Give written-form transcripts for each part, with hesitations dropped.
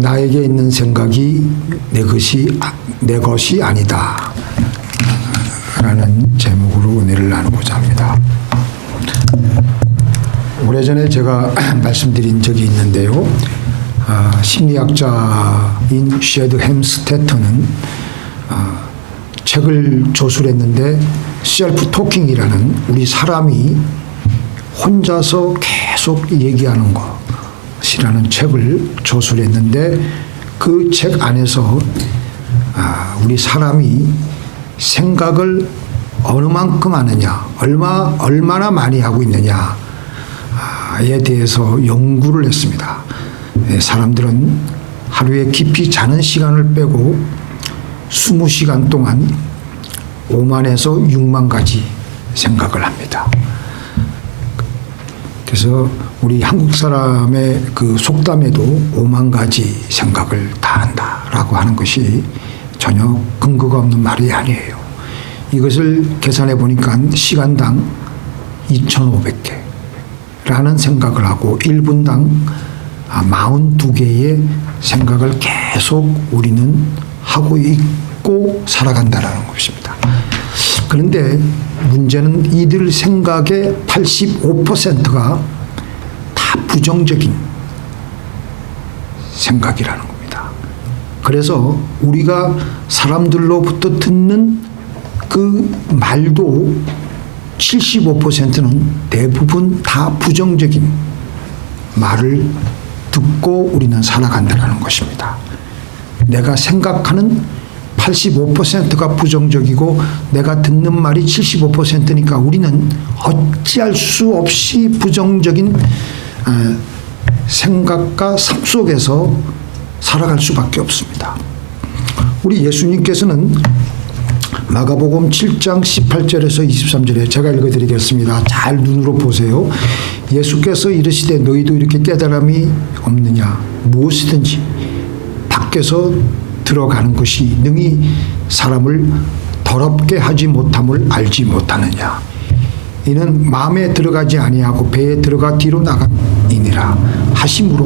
나에게 있는 생각이 내 것이 아니다 라는 제목으로 은혜를 나누고자 합니다. 오래전에 제가 말씀드린 적이 있는데요. 심리학자인 셰드 햄스테터는 책을 조술했는데 셀프 토킹이라는 우리 사람이 혼자서 계속 얘기하는 것이라는 책을 조술했는데 그 책 안에서 우리 사람이 생각을 어느 만큼 하느냐, 얼마나 많이 하고 있느냐에 대해서 연구를 했습니다. 사람들은 하루에 깊이 자는 시간을 빼고 20시간 동안 5만에서 6만 가지 생각을 합니다. 그래서 우리 한국 사람의 그 속담에도 5만 가지 생각을 다 한다라고 하는 것이 전혀 근거가 없는 말이 아니에요. 이것을 계산해 보니까 시간당 2,500개라는 생각을 하고 1분당 42개의 생각을 계속 우리는 하고 있고 살아간다는 것입니다. 그런데 문제는 이들 생각의 85%가 다 부정적인 생각이라는 겁니다. 그래서 우리가 사람들로부터 듣는 그 말도 75%는 대부분 다 부정적인 말을 듣고 우리는 살아간다는 것입니다. 내가 생각하는 85%가 부정적이고 내가 듣는 말이 75%니까 우리는 어찌할 수 없이 부정적인 생각과 삶 속에서 살아갈 수밖에 없습니다. 우리 예수님께서는 마가복음 7장 18절에서 23절에 제가 읽어드리겠습니다. 잘 눈으로 보세요. 예수께서 이르시되 너희도 이렇게 깨달음이 없느냐. 무엇이든지 밖에서 들어가는 것이 능히 사람을 더럽게 하지 못함을 알지 못하느냐. 이는 마음에 들어가지 아니하고 배에 들어가 뒤로 나감이니라 하심으로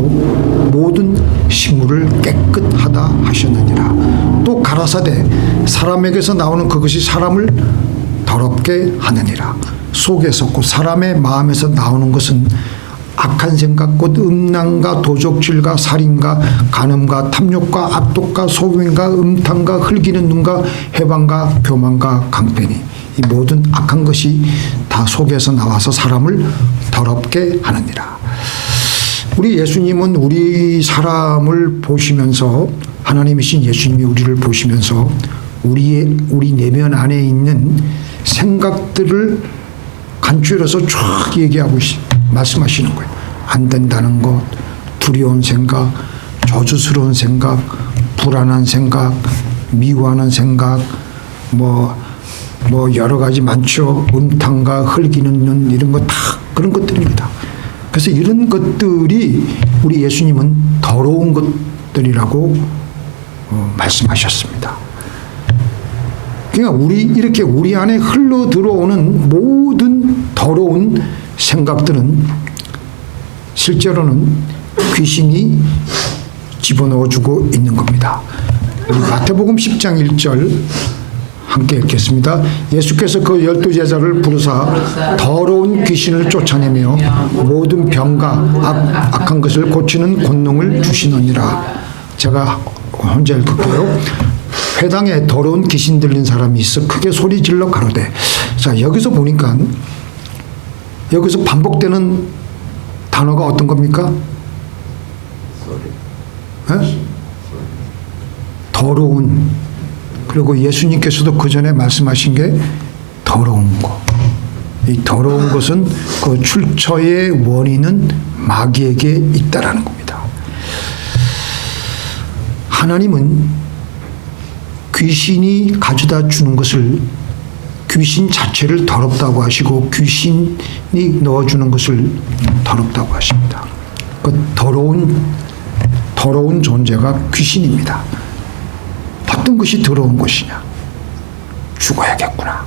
모든 식물을 깨끗하다 하셨느니라. 또 가라사대 사람에게서 나오는 그것이 사람을 더럽게 하느니라. 속에서 곧 사람의 마음에서 나오는 것은 악한 생각 곧 음란과 도적질과 살인과 간음과 탐욕과 악독과 소경과 음탕과 흘기는 눈과 해방과 교만과 강패니 이 모든 악한 것이 다 속에서 나와서 사람을 더럽게 하느니라. 우리 예수님은 우리 사람을 보시면서 하나님이신 예수님이 우리를 보시면서 우리 내면 안에 있는 생각들을 간추려서 쫙 얘기하고 말씀하시는 거예요. 안 된다는 것, 두려운 생각, 저주스러운 생각, 불안한 생각, 미워하는 생각, 뭐 여러 가지 많죠. 음탕과 흘기는 눈 이런 거 다 그런 것들입니다. 그래서 이런 것들이 우리 예수님은 더러운 것들이라고 말씀하셨습니다. 그러니까 이렇게 우리 안에 흘러 들어오는 모든 더러운 생각들은 실제로는 귀신이 집어넣어주고 있는 겁니다. 우리 마태복음 10장 1절 함께 읽겠습니다. 예수께서 그 12제자를 부르사 더러운 귀신을 쫓아내며 모든 병과 악한 것을 고치는 권능을 주시느니라. 제가 혼자 읽을게요. 회당에 더러운 귀신 들린 사람이 있어 크게 소리 질러 가로되. 자, 여기서 보니까 여기서 반복되는 단어가 어떤 겁니까? 더러운. 그리고 예수님께서도 그 전에 말씀하신 게 더러운 것. 이 더러운 것은 그 출처의 원인은 마귀에게 있다라는 겁니다. 하나님은 귀신이 가져다 주는 것을 귀신 자체를 더럽다고 하시고 귀신이 넣어주는 것을 더럽다고 하십니다. 그 더러운 존재가 귀신입니다. 어떤 것이 더러운 것이냐? 죽어야겠구나.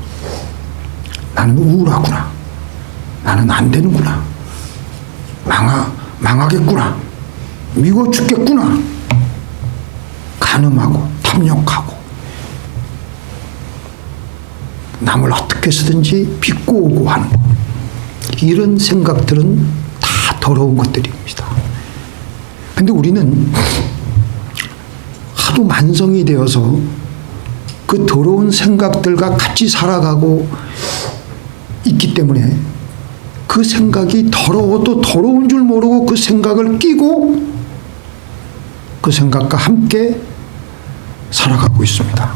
나는 우울하구나. 나는 안 되는구나. 망하겠구나. 미워 죽겠구나. 간음하고 탐욕하고 남을 어떻게 해서든지 비꼬고 하는 것. 이런 생각들은 다 더러운 것들입니다. 근데 우리는 하도 만성이 되어서 그 더러운 생각들과 같이 살아가고 있기 때문에 그 생각이 더러워도 더러운 줄 모르고 그 생각을 끼고 그 생각과 함께 살아가고 있습니다.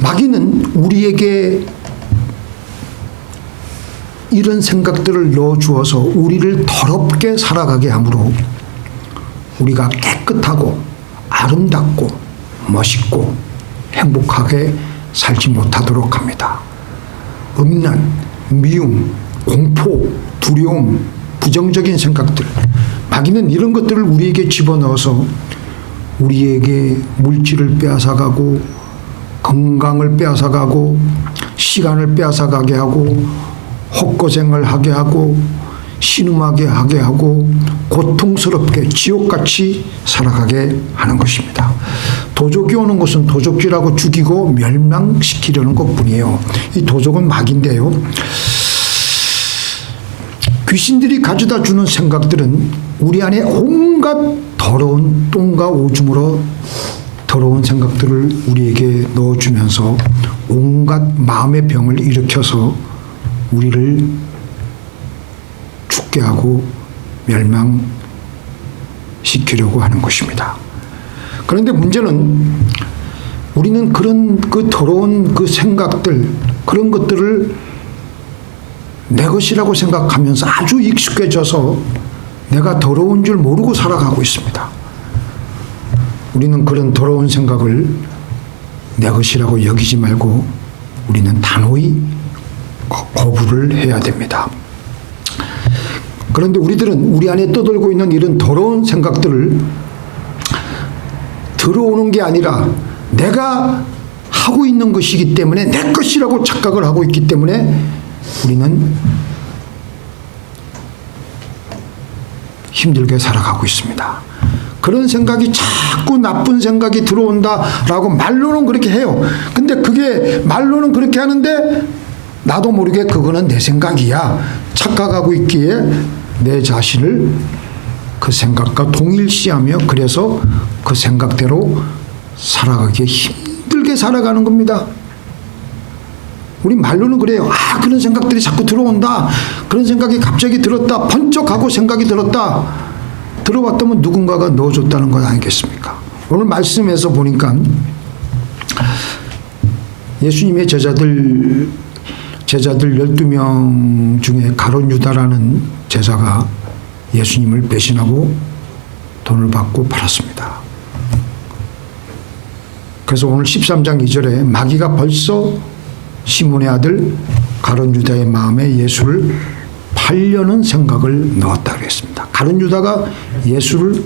마귀는 우리에게 이런 생각들을 넣어주어서 우리를 더럽게 살아가게 하므로 우리가 깨끗하고 아름답고 멋있고 행복하게 살지 못하도록 합니다. 음란, 미움, 공포, 두려움, 부정적인 생각들, 마귀는 이런 것들을 우리에게 집어넣어서 우리에게 물질을 빼앗아가고 건강을 빼앗아가고 시간을 빼앗아가게 하고 헛고생을 하게 하고 신음하게 하게 하고 고통스럽게 지옥같이 살아가게 하는 것입니다. 도적이 오는 것은 도적질하고 죽이고 멸망시키려는 것뿐이에요. 이 도적은 마귀인데요. 귀신들이 가져다 주는 생각들은 우리 안에 온갖 더러운 똥과 오줌으로 더러운 생각들을 우리에게 넣어주면서 온갖 마음의 병을 일으켜서 우리를 죽게 하고 멸망시키려고 하는 것입니다. 그런데 문제는 우리는 그런 그 더러운 그 생각들, 그런 것들을 내 것이라고 생각하면서 아주 익숙해져서 내가 더러운 줄 모르고 살아가고 있습니다. 우리는 그런 더러운 생각을 내 것이라고 여기지 말고 우리는 단호히 거부를 해야 됩니다. 그런데 우리들은 우리 안에 떠돌고 있는 이런 더러운 생각들을 들어오는 게 아니라 내가 하고 있는 것이기 때문에 내 것이라고 착각을 하고 있기 때문에 우리는 힘들게 살아가고 있습니다. 그런 생각이 자꾸 나쁜 생각이 들어온다라고 말로는 그렇게 해요. 근데 그게 말로는 그렇게 하는데 나도 모르게 그거는 내 생각이야 착각하고 있기에 내 자신을 그 생각과 동일시하며 그래서 그 생각대로 살아가기에 힘들게 살아가는 겁니다. 우리 말로는 그래요. 아, 그런 생각들이 자꾸 들어온다. 그런 생각이 갑자기 들었다. 번쩍하고 생각이 들었다. 들어왔다면 누군가가 넣어줬다는 것 아니겠습니까? 오늘 말씀에서 보니까 예수님의 제자들 12명 중에 가룟 유다라는 제자가 예수님을 배신하고 돈을 받고 팔았습니다. 그래서 오늘 13장 2절에 마귀가 벌써 시몬의 아들 가룟 유다의 마음에 예수를 팔려는 생각을 넣었다고 했습니다. 가룟 유다가 예수를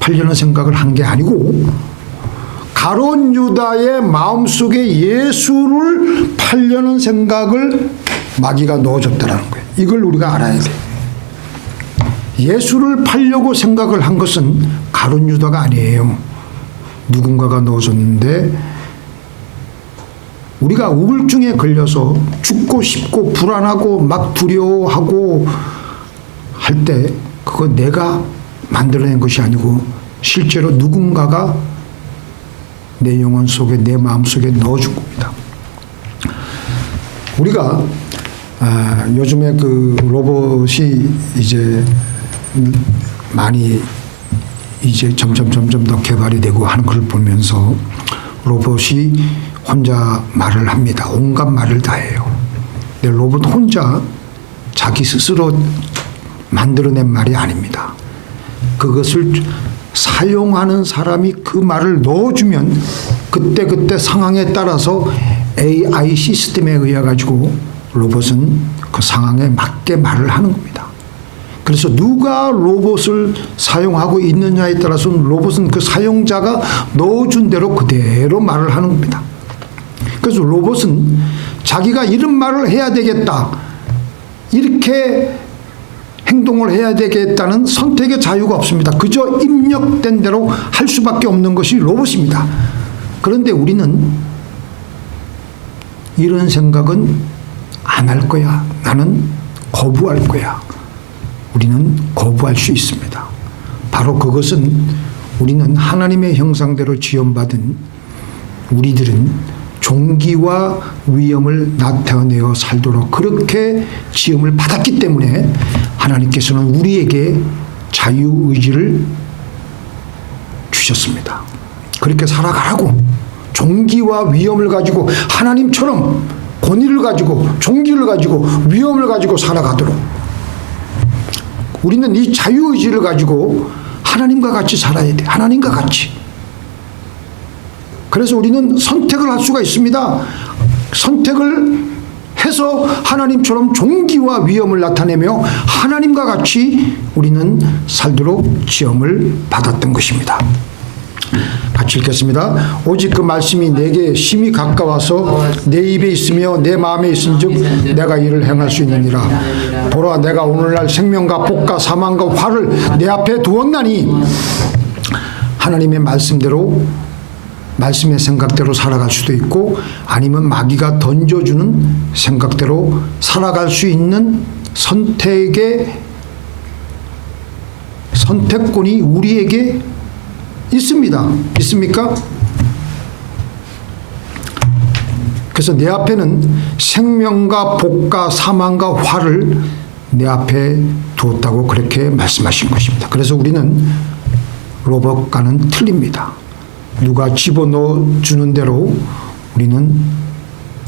팔려는 생각을 한 게 아니고 가룟 유다의 마음속에 예수를 팔려는 생각을 마귀가 넣어줬다는 거예요. 이걸 우리가 알아야 돼요. 예수를 팔려고 생각을 한 것은 가룟 유다가 아니에요. 누군가가 넣어줬는데 우리가 우울증에 걸려서 죽고 싶고 불안하고 막 두려워하고 할 때 그거 내가 만들어낸 것이 아니고 실제로 누군가가 내 영혼 속에 내 마음 속에 넣어준 겁니다. 우리가 요즘에 그 로봇이 이제 많이 이제 점점 더 개발이 되고 하는 걸 보면서 로봇이 혼자 말을 합니다. 온갖 말을 다 해요. 근데 로봇 혼자 자기 스스로 만들어낸 말이 아닙니다. 그것을 사용하는 사람이 그 말을 넣어주면 그때 상황에 따라서 AI 시스템에 의해 가지고 로봇은 그 상황에 맞게 말을 하는 겁니다. 그래서 누가 로봇을 사용하고 있느냐에 따라서는 로봇은 그 사용자가 넣어준 대로 그대로 말을 하는 겁니다. 그래서 로봇은 자기가 이런 말을 해야 되겠다 이렇게 행동을 해야 되겠다는 선택의 자유가 없습니다. 그저 입력된 대로 할 수밖에 없는 것이 로봇입니다. 그런데 우리는 이런 생각은 안 할 거야. 나는 거부할 거야. 우리는 거부할 수 있습니다. 바로 그것은 우리는 하나님의 형상대로 지음받은 우리들은 종기와 위엄을 나타내어 살도록 그렇게 지음을 받았기 때문에 하나님께서는 우리에게 자유의지를 주셨습니다. 그렇게 살아가라고. 종기와 위엄을 가지고 하나님처럼 권위를 가지고 종기를 가지고 위엄을 가지고 살아가도록 우리는 이 자유의지를 가지고 하나님과 같이 살아야 돼. 하나님과 같이. 그래서 우리는 선택을 할 수가 있습니다. 선택을 해서 하나님처럼 종기와 위엄을 나타내며 하나님과 같이 우리는 살도록 지음을 받았던 것입니다. 같이 읽겠습니다. 오직 그 말씀이 내게 심히 가까워서 내 입에 있으며 내 마음에 있은즉 내가 이를 행할 수 있느니라. 보라, 내가 오늘날 생명과 복과 사망과 화를 내 앞에 두었나니. 하나님의 말씀대로 말씀의 생각대로 살아갈 수도 있고 아니면 마귀가 던져주는 생각대로 살아갈 수 있는 선택권이 우리에게 있습니다. 있습니까? 그래서 내 앞에는 생명과 복과 사망과 화를 내 앞에 두었다고 그렇게 말씀하신 것입니다. 그래서 우리는 로봇과는 틀립니다. 누가 집어넣어 주는 대로 우리는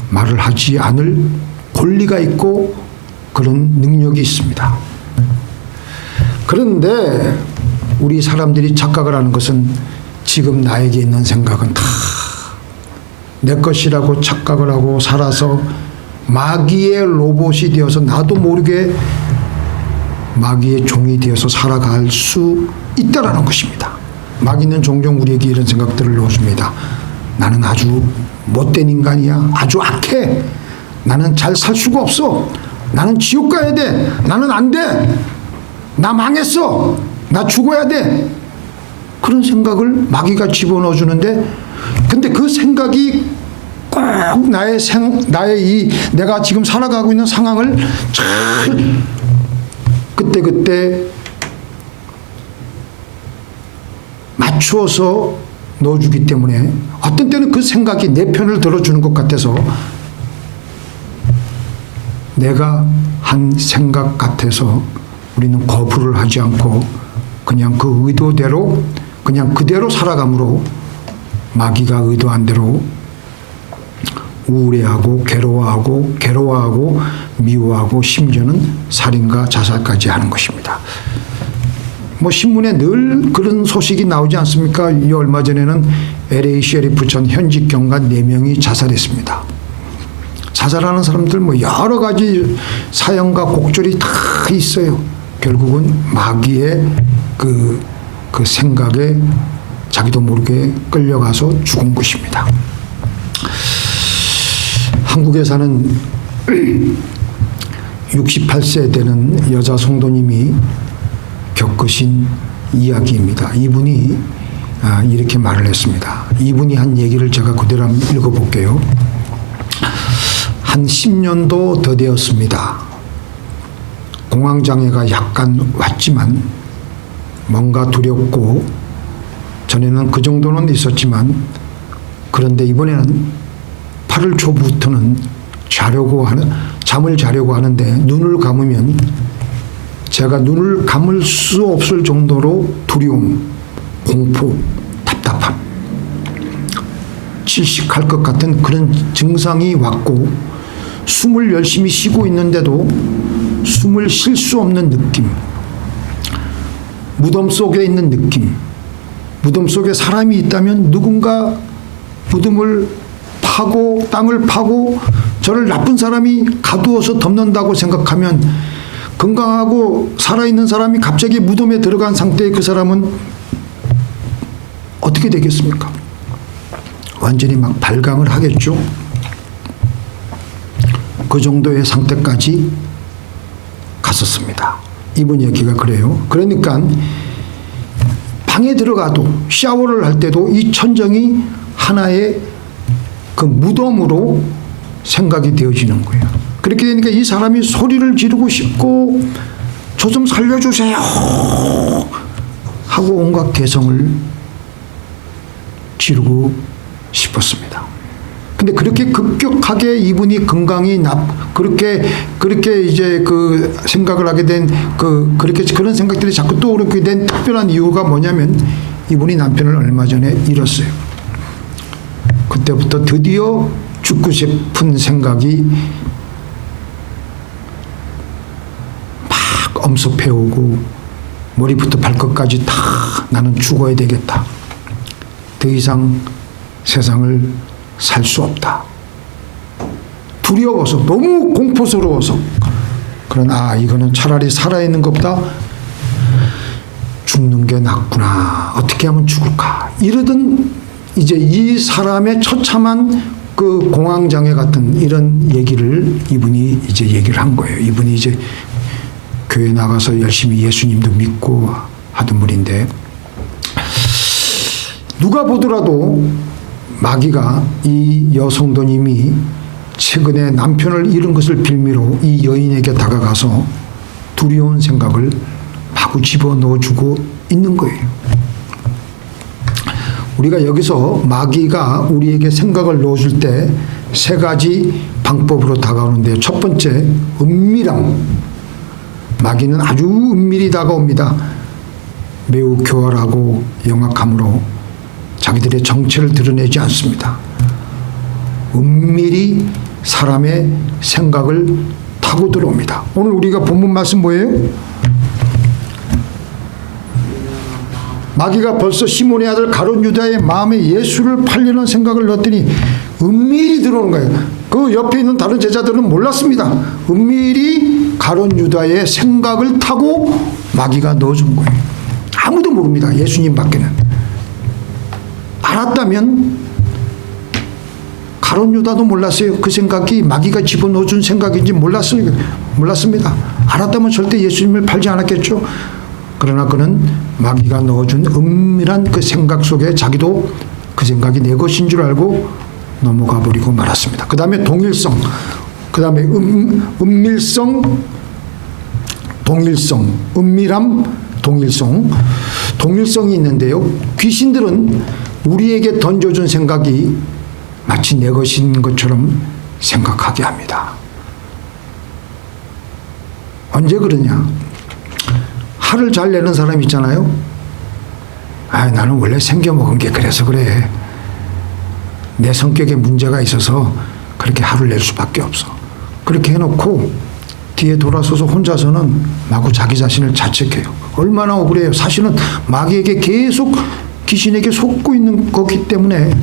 말을 하지 않을 권리가 있고 그런 능력이 있습니다. 그런데 우리 사람들이 착각을 하는 것은 지금 나에게 있는 생각은 다 내 것이라고 착각을 하고 살아서 마귀의 로봇이 되어서 나도 모르게 마귀의 종이 되어서 살아갈 수 있다라는 것입니다. 마귀는 종종 우리에게 이런 생각들을 넣어줍니다. 나는 아주 못된 인간이야. 아주 악해. 나는 잘 살 수가 없어. 나는 지옥 가야 돼. 나는 안 돼. 나 망했어. 나 죽어야 돼. 그런 생각을 마귀가 집어넣어 주는데 근데 그 생각이 꼭 나의 내가 지금 살아가고 있는 상황을 잘 그때 맞추어서 넣어주기 때문에 어떤 때는 그 생각이 내 편을 들어주는 것 같아서 내가 한 생각 같아서 우리는 거부를 하지 않고 그냥 그 의도대로 그냥 그대로 살아감으로 마귀가 의도한 대로 우울해하고 괴로워하고 미워하고 심지어는 살인과 자살까지 하는 것입니다. 뭐 신문에 늘 그런 소식이 나오지 않습니까? 이 얼마 전에는 LA 셰리프 전 현직 경관 4명이 자살했습니다. 자살하는 사람들 뭐 여러 가지 사연과 곡절이 다 있어요. 결국은 마귀의 그 생각에 자기도 모르게 끌려가서 죽은 것입니다. 한국에 사는 68세 되는 여자 성도님이 겪으신 이야기입니다. 이분이 이렇게 말을 했습니다. 이분이 한 얘기를 제가 그대로 한번 읽어볼게요. 한 10년도 더 되었습니다. 공황장애가 약간 왔지만 뭔가 두렵고 전에는 그 정도는 있었지만 그런데 이번에는 8월 초부터는 잠을 자려고 하는데 눈을 감으면 제가 눈을 감을 수 없을 정도로 두려움, 공포, 답답함, 질식할 것 같은 그런 증상이 왔고 숨을 열심히 쉬고 있는데도 숨을 쉴 수 없는 느낌, 무덤 속에 있는 느낌, 무덤 속에 사람이 있다면 누군가 무덤을 파고 땅을 파고 저를 나쁜 사람이 가두어서 덮는다고 생각하면 건강하고 살아있는 사람이 갑자기 무덤에 들어간 상태의 그 사람은 어떻게 되겠습니까? 완전히 막 발광을 하겠죠. 그 정도의 상태까지 갔었습니다. 이분 얘기가 그래요. 그러니까 방에 들어가도 샤워를 할 때도 이 천정이 하나의 그 무덤으로 생각이 되어지는 거예요. 그렇게 되니까 이 사람이 소리를 지르고 싶고 저 좀 살려주세요 하고 온갖 개성을 지르고 싶었습니다. 근데 그렇게 급격하게 이분이 건강이 그렇게 이제 그 생각을 하게 된 그런 생각들이 자꾸 떠오르게 된 특별한 이유가 뭐냐면 이분이 남편을 얼마 전에 잃었어요. 그때부터 드디어 죽고 싶은 생각이 막 엄습해오고 머리부터 발끝까지 다 나는 죽어야 되겠다. 더 이상 세상을 살 수 없다. 두려워서 너무 공포스러워서 그러나 이거는 차라리 살아있는 것보다 죽는 게 낫구나. 어떻게 하면 죽을까. 이러던 이제 이 사람의 처참한 그 공황장애 같은 이런 얘기를 이분이 이제 얘기를 한 거예요. 이분이 이제 교회 나가서 열심히 예수님도 믿고 하던 분인데 누가 보더라도 마귀가 이 여성도님이 최근에 남편을 잃은 것을 빌미로 이 여인에게 다가가서 두려운 생각을 마구 집어넣어주고 있는 거예요. 우리가 여기서 마귀가 우리에게 생각을 넣어줄 때 세 가지 방법으로 다가오는데요. 첫 번째, 은밀함. 마귀는 아주 은밀히 다가옵니다. 매우 교활하고 영악함으로 자기들의 정체를 드러내지 않습니다. 은밀히 사람의 생각을 타고 들어옵니다. 오늘 우리가 본문 말씀 뭐예요? 마귀가 벌써 시몬의 아들 가룟 유다의 마음에 예수를 팔려는 생각을 넣었더니 은밀히 들어오는 거예요. 그 옆에 있는 다른 제자들은 몰랐습니다. 은밀히 가룟 유다의 생각을 타고 마귀가 넣어준 거예요. 아무도 모릅니다. 예수님 밖에는. 알았다면 가룟 유다도 몰랐어요. 그 생각이 마귀가 집어넣어준 생각인지 몰랐습니다. 알았다면 절대 예수님을 팔지 않았겠죠. 그러나 그는 마귀가 넣어준 은밀한 그 생각 속에 자기도 그 생각이 내 것인 줄 알고 넘어가 버리고 말았습니다. 그 다음에 동일성, 그 다음에 은밀성, 동일성, 은밀함, 동일성. 동일성이 있는데요. 귀신들은 우리에게 던져준 생각이 마치 내 것인 것처럼 생각하게 합니다. 언제 그러냐? 화를 잘 내는 사람 있잖아요. 나는 원래 생겨먹은 게 그래서 그래. 내 성격에 문제가 있어서 그렇게 화를 낼 수밖에 없어. 그렇게 해놓고 뒤에 돌아서서 혼자서는 마구 자기 자신을 자책해요. 얼마나 억울해요. 사실은 마귀에게 계속 귀신에게 속고 있는 거기 때문에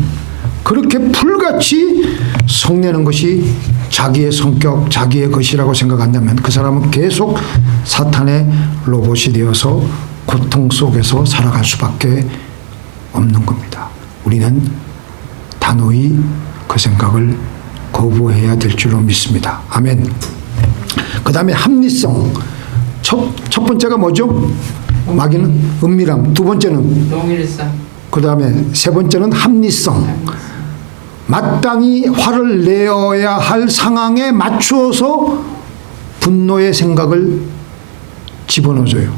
그렇게 풀같이 성내는 것이 자기의 성격, 자기의 것이라고 생각한다면 그 사람은 계속 사탄의 로봇이 되어서 고통 속에서 살아갈 수밖에 없는 겁니다. 우리는 단호히 그 생각을 거부해야 될 줄로 믿습니다. 아멘. 그 다음에 합리성. 첫 번째가 뭐죠? 마귀는 은밀함. 두 번째는 동일성. 그 다음에 세 번째는 합리성. 마땅히 화를 내어야 할 상황에 맞추어서 분노의 생각을 집어넣어줘요.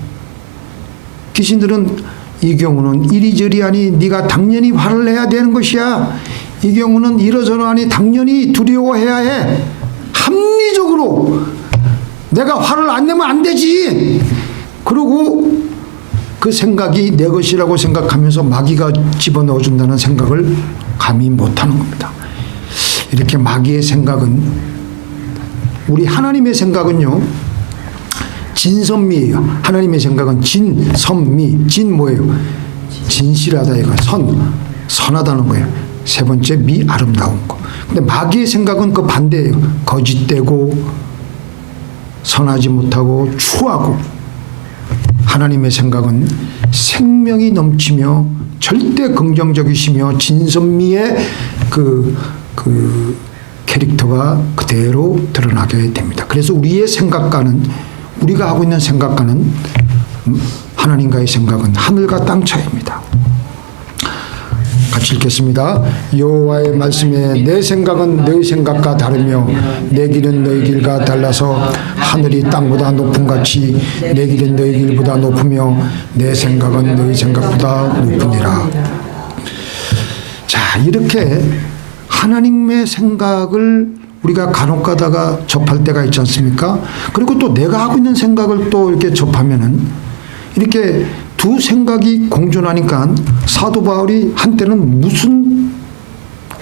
귀신들은 이 경우는 이리저리하니 네가 당연히 화를 내야 되는 것이야. 이 경우는 이러저러하니 당연히 두려워해야 해. 합리적으로 내가 화를 안 내면 안 되지. 그리고 그 생각이 내 것이라고 생각하면서 마귀가 집어넣어준다는 생각을 감히 못하는 겁니다. 이렇게 마귀의 생각은, 우리 하나님의 생각은요, 진선미예요. 하나님의 생각은 진선미. 진 뭐예요? 진실하다 이거. 선하다는 거예요. 세 번째 미, 아름다운 거. 근데 마귀의 생각은 그 반대예요. 거짓되고 선하지 못하고 추하고. 하나님의 생각은 생명이 넘치며 절대 긍정적이시며 진선미의 그 캐릭터가 그대로 드러나게 됩니다. 그래서 우리의 생각과는, 우리가 하고 있는 생각과는 하나님과의 생각은 하늘과 땅 차이입니다. 같이 읽겠습니다. 여호와의 말씀에 내 생각은 너희 생각과 다르며 내 길은 너희 길과 달라서 하늘이 땅보다 높음같이 내 길은 너희 길보다 높으며 내 생각은 너희 생각보다 높으니라. 자, 이렇게 하나님의 생각을 우리가 간혹 가다가 접할 때가 있지 않습니까? 그리고 또 내가 하고 있는 생각을 또 이렇게 접하면은 이렇게 두 생각이 공존하니까 사도 바울이 한때는 무슨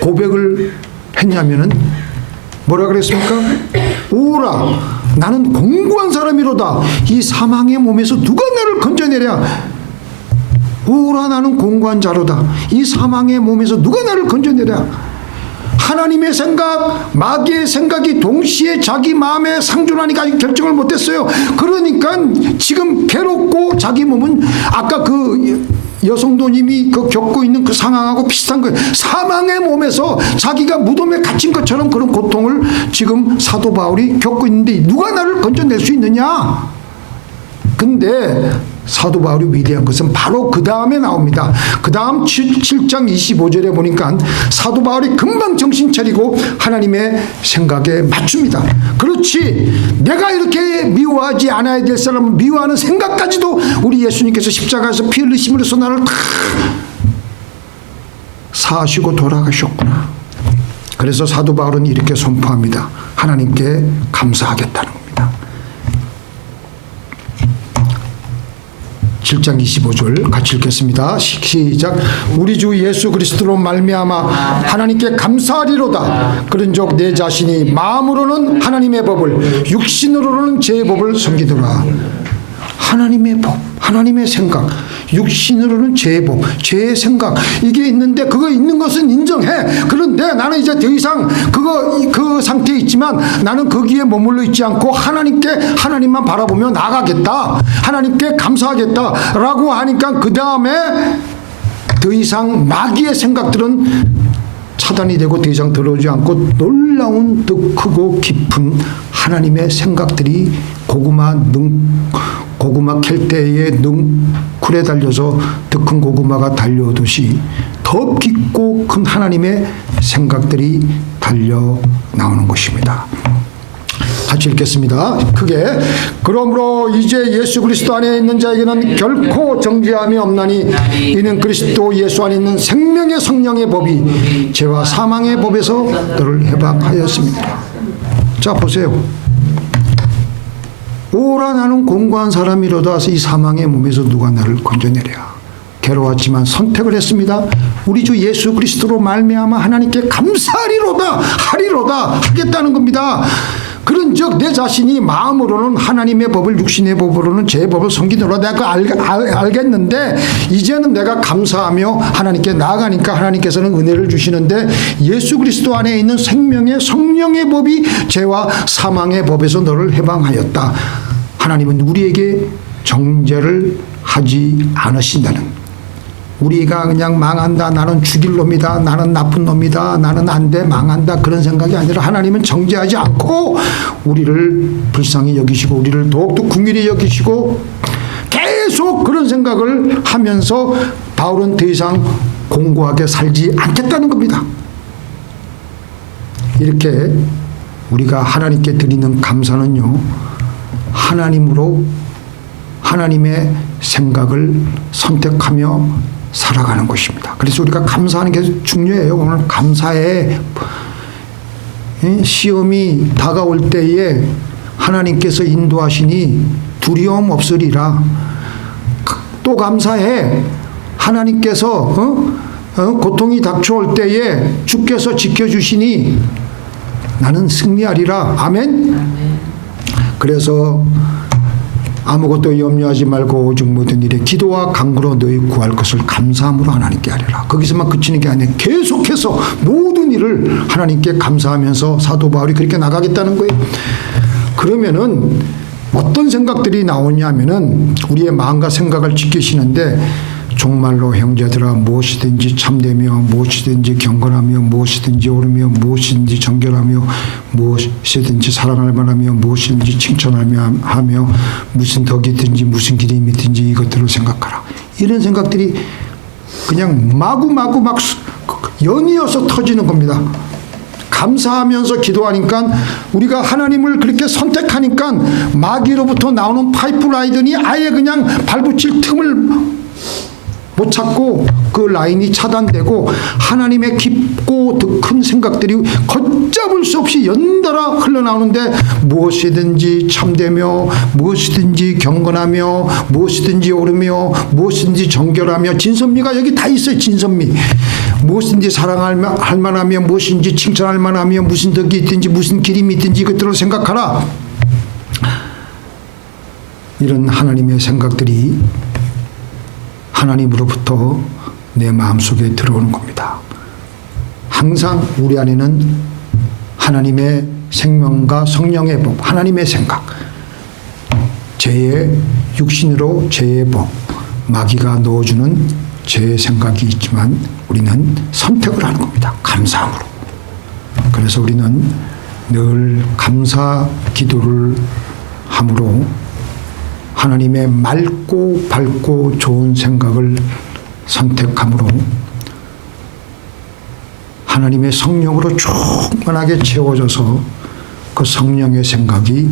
고백을 했냐면은 뭐라 그랬습니까? 오라, 나는 공고한 사람이로다. 이 사망의 몸에서 누가 나를 건져내랴? 오라, 나는 공고한 자로다. 이 사망의 몸에서 누가 나를 건져내랴? 하나님의 생각, 마귀의 생각이 동시에 자기 마음에 상존하니까 아직 결정을 못했어요. 그러니까 지금 괴롭고 자기 몸은 아까 그 여성도님이 그 겪고 있는 그 상황하고 비슷한 거예요. 사망의 몸에서 자기가 무덤에 갇힌 것처럼 그런 고통을 지금 사도 바울이 겪고 있는데 누가 나를 건져낼 수 있느냐? 근데 사도 바울이 위대한 것은 바로 그 다음에 나옵니다. 그 다음 7장 25절에 보니까 사도 바울이 금방 정신 차리고 하나님의 생각에 맞춥니다. 그렇지, 내가 이렇게 미워하지 않아야 될 사람은 미워하는 생각까지도 우리 예수님께서 십자가에서 피 흘리심으로써 나를 다 사하시고 돌아가셨구나. 그래서 사도 바울은 이렇게 선포합니다. 하나님께 감사하겠다는 겁니다. 7장 25절 같이 읽겠습니다. 시작. 우리 주 예수 그리스도로 말미암아 하나님께 감사하리로다. 그런즉 내 자신이 마음으로는 하나님의 법을, 육신으로는 제 법을 섬기더라. 하나님의 법, 하나님의 생각, 육신으로는 제 법, 제 생각, 이게 있는데 그거 있는 것은 인정해. 그런데 나는 이제 더 이상 그 상태에 있지만 나는 거기에 머물러 있지 않고 하나님만 바라보며 나가겠다, 하나님께 감사하겠다라고 하니까 그 다음에 더 이상 마귀의 생각들은 차단이 되고 더 이상 들어오지 않고 놀라운 더 크고 깊은 하나님의 생각들이 고구마 캘 때에 능쿨에 달려서 더 큰 고구마가 달려오듯이 더 깊고 큰 하나님의 생각들이 달려 나오는 것입니다. 같이 읽겠습니다. 크게. 그러므로 이제 예수 그리스도 안에 있는 자에게는 결코 정죄함이 없나니 이는 그리스도 예수 안에 있는 생명의 성령의 법이 죄와 사망의 법에서 너를 해방하였습니다. 자, 보세요. 오라, 나는 공고한 사람이로다. 이 사망의 몸에서 누가 나를 건져내랴. 괴로웠지만 선택을 했습니다. 우리 주 예수 그리스도로 말미암아 하나님께 감사하리로다, 하겠다는 겁니다. 그런즉 내 자신이 마음으로는 하나님의 법을, 육신의 법으로는 제 법을 섬기노라. 내가 알겠는데 이제는 내가 감사하며 하나님께 나아가니까 하나님께서는 은혜를 주시는데 예수 그리스도 안에 있는 생명의 성령의 법이 죄와 사망의 법에서 너를 해방하였다. 하나님은 우리에게 정죄를 하지 않으신다는, 우리가 그냥 망한다, 나는 죽일 놈이다, 나는 나쁜 놈이다, 나는 안 돼, 망한다, 그런 생각이 아니라 하나님은 정죄하지 않고 우리를 불쌍히 여기시고 우리를 더욱더 긍휼히 여기시고 계속 그런 생각을 하면서 바울은 더 이상 공고하게 살지 않겠다는 겁니다. 이렇게 우리가 하나님께 드리는 감사는요, 하나님으로 하나님의 생각을 선택하며 살아가는 것입니다. 그래서 우리가 감사하는 게 중요해요. 오늘 감사해. 시험이 다가올 때에 하나님께서 인도하시니 두려움 없으리라. 또 감사해. 하나님께서 고통이 닥쳐올 때에 주께서 지켜주시니 나는 승리하리라. 아멘. 그래서 아무것도 염려하지 말고 오직 모든 일에 기도와 간구로 너희 구할 것을 감사함으로 하나님께 하리라. 거기서만 그치는 게 아니라 계속해서 모든 일을 하나님께 감사하면서 사도 바울이 그렇게 나가겠다는 거예요. 그러면은 어떤 생각들이 나오냐면은 우리의 마음과 생각을 지키시는데 정말로 형제들아 무엇이든지 참되며 무엇이든지 경건하며 무엇이든지 옳으며 무엇이든지 정결하며 무엇이든지 사랑할 만하며 무엇이든지 칭찬하며 하며 무슨 덕이 있든지 무슨 기름이 있든지 이것들을 생각하라. 이런 생각들이 그냥 마구마구 막 연이어서 터지는 겁니다. 감사하면서 기도하니까 우리가 하나님을 그렇게 선택하니까 마귀로부터 나오는 파이프라인이 아예 그냥 발붙일 틈을 못 찾고 그 라인이 차단되고 하나님의 깊고 큰 생각들이 걷잡을 수 없이 연달아 흘러나오는데 무엇이든지 참되며 무엇이든지 경건하며 무엇이든지 옳으며 무엇이든지 정결하며 진선미가 여기 다 있어요. 진선미. 무엇이든지 사랑할 만하며 무엇인지 칭찬할 만하며 무슨 덕이 있든지 무슨 기림이 있든지 이것들을 생각하라. 이런 하나님의 생각들이 하나님으로부터 내 마음속에 들어오는 겁니다. 항상 우리 안에는 하나님의 생명과 성령의 법, 하나님의 생각, 죄의 육신으로 죄의 법, 마귀가 넣어주는 죄의 생각이 있지만 우리는 선택을 하는 겁니다. 감사함으로. 그래서 우리는 늘 감사 기도를 함으로 하나님의 맑고 밝고 좋은 생각을 선택함으로 하나님의 성령으로 충만하게 채워져서 그 성령의 생각이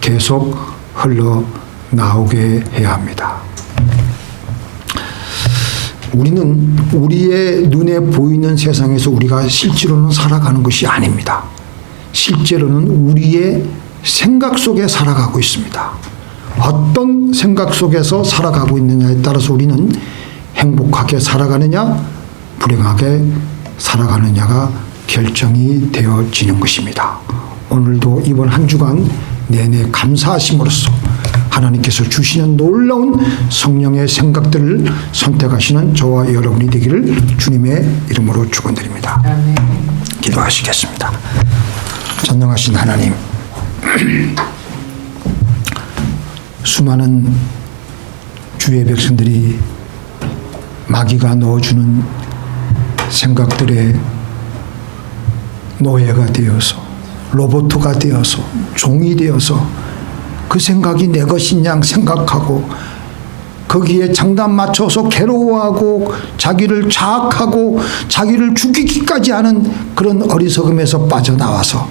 계속 흘러나오게 해야 합니다. 우리는 우리의 눈에 보이는 세상에서 우리가 실제로는 살아가는 것이 아닙니다. 실제로는 우리의 생각 속에 살아가고 있습니다. 어떤 생각 속에서 살아가고 있느냐에 따라서 우리는 행복하게 살아가느냐 불행하게 살아가느냐가 결정이 되어지는 것입니다. 오늘도 이번 한 주간 내내 감사하심으로써 하나님께서 주시는 놀라운 성령의 생각들을 선택하시는 저와 여러분이 되기를 주님의 이름으로 축원드립니다. 기도하시겠습니다. 전능하신 하나님, 수많은 주의 백성들이 마귀가 넣어주는 생각들의 노예가 되어서 로봇가 되어서 종이 되어서 그 생각이 내 것인 양 생각하고 거기에 장단 맞춰서 괴로워하고 자기를 자학하고 자기를 죽이기까지 하는 그런 어리석음에서 빠져나와서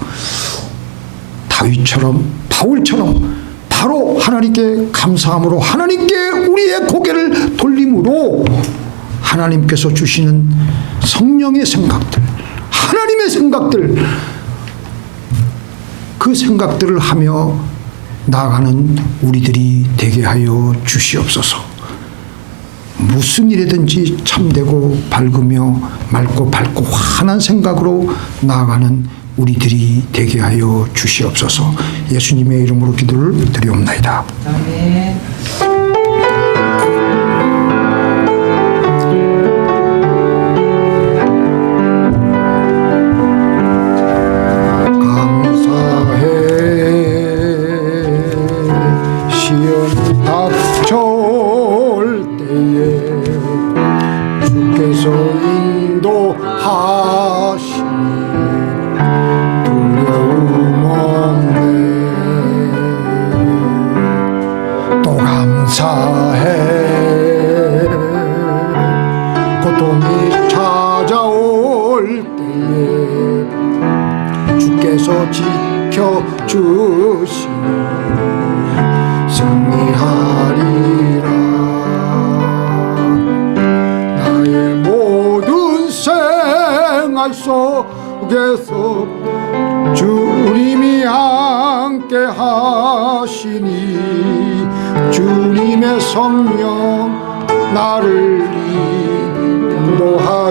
다윗처럼 바울처럼 바로 하나님께 감사함으로 하나님께 우리의 고개를 돌림으로 하나님께서 주시는 성령의 생각들, 하나님의 생각들, 그 생각들을 하며 나아가는 우리들이 되게 하여 주시옵소서. 무슨 일이든지 참되고 밝으며 맑고 밝고 환한 생각으로 나아가는 우리들이 되게 하여 주시옵소서. 예수님의 이름으로 기도를 드리옵나이다. 아멘. 고통이 찾아올 때에 주께서 지켜주시니 승리하리라. 나의 모든 생활 속에서 주님이 함께 하시니 주님의 성령 나를 인도하시니